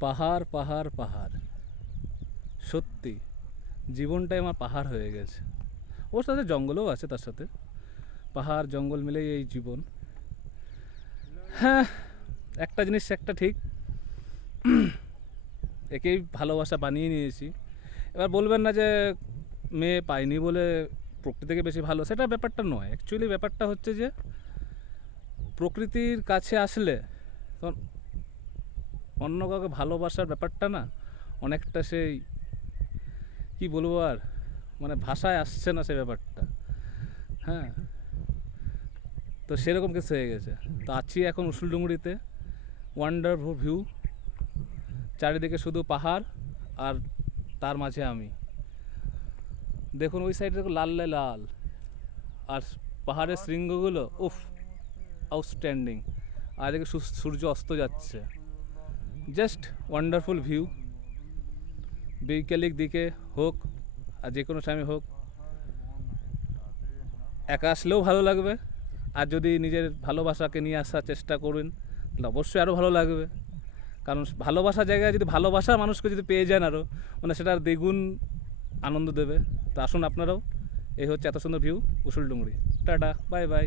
পাহাড় পাহাড় পাহাড়। সত্যি, জীবনটাই আমার পাহাড় হয়ে গেছে। ওর সাথে জঙ্গলও আছে তার সাথে। পাহাড়, জঙ্গল মিলেই এই জীবন। হ্যাঁ একটা জিনিস, একটা ঠিক। একেই ভালোবাসা বানিয়ে নিয়েছি। এবার বলবেন না যে মেয়ে পাইনি বলে প্রকৃতিকে বেশি ভালো, সেটা ব্যাপারটা নয়। অ্যাকচুয়ালি ব্যাপারটা হচ্ছে যে প্রকৃতির কাছে আসলে তখন অন্য কাউকে ভালোবাসার ব্যাপারটা না অনেকটা সেই, কি বলব আর মানে ভাষায় আসছে না সে ব্যাপারটা। হ্যাঁ? তো সেরকম কিছু হয়ে গেছে। তো আছি এখন উসুলডুঙুরিতে ওয়ান্ডারফুল ভিউ চারিদিকে শুধু পাহাড় আর তার মাঝে আমি। দেখুন ওই সাইডে দেখুন লাল লাল। আর পাহাড়ের শৃঙ্গগুলো, উফ আউটস্ট্যান্ডিং আর এদিকে সূর্য অস্ত যাচ্ছে। জাস্ট ওয়ান্ডারফুল ভিউ বিকেলিক দিকে হোক আর যে কোনো টাইমে হোক, একা আসলেও ভালো লাগবে। আর যদি নিজের ভালোবাসাকে নিয়ে আসার চেষ্টা করবেন তাহলে অবশ্যই আরও ভালো লাগবে। কারণ ভালোবাসার জায়গায় যদি ভালোবাসার মানুষকে যদি পেয়ে যান আরও মানে সেটার দ্বিগুণ আনন্দ দেবে। তো আসুন আপনারাও, এই হচ্ছে এত সুন্দর view Usul Dungri. Tata bye by